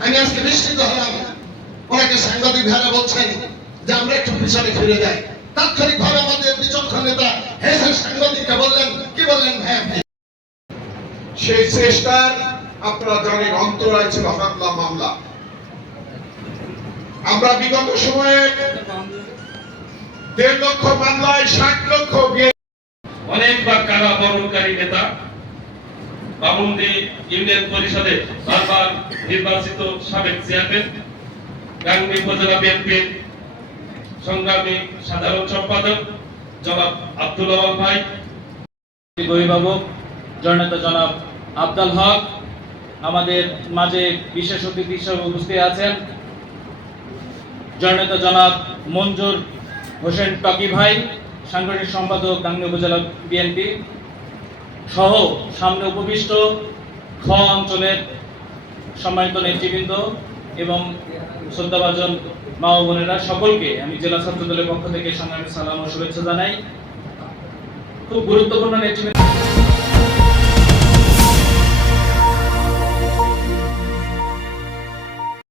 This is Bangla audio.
আমি আজকে নিশ্চিত হলাম ওনাকে সাংবাদিক ভাইরা বলছেন যে আমরা একটু পিছনে ফিরে যাই। তাৎক্ষণিক ভাবে আমাদের বিচক্ষণ নেতা হেসের সাংবাদিককে বললেন কি বললেন হ্যাঁ সেই চেষ্টার আপনারা জানেন অন্তর আছে হামলা মামলা। আমরা বিগত সময়ে দেড় লক্ষ মামলায় ষাট লক্ষ অনেকবার কারা বরণকারী নেতা বামুন্দি ইউনিয়ন পরিষদে বারবার নির্বাচিত সাবেক চেয়ারম্যান, গাংনী উপজেলা বিএনপির সংগ্রামী সাধারণ সম্পাদক জনাব আব্দুল আওয়াল ভাই অভিভাবক জননেতা জনাব আব্দাল হক, আমাদের মাঝে বিশেষ অতিথি হিসেবে উপস্থিত আছেন। জননেতা জনাব মঞ্জুর হোসেন টকি ভাই, সাংগঠনিক সম্পাদক গাংনী উপজেলা বিএনপি। সহ সামনে উপবিষ্ট খ অঞ্চলের সম্মানিত নেতৃবৃন্দ এবং শ্রদ্ধাভাজন মা ও বোনেরা সকলকে আমি জেলা ছাত্র দলের পক্ষ থেকে সংগ্রামী সালাম ও শুভেচ্ছা জানাই। খুব গুরুত্বপূর্ণ নেতৃবৃন্দ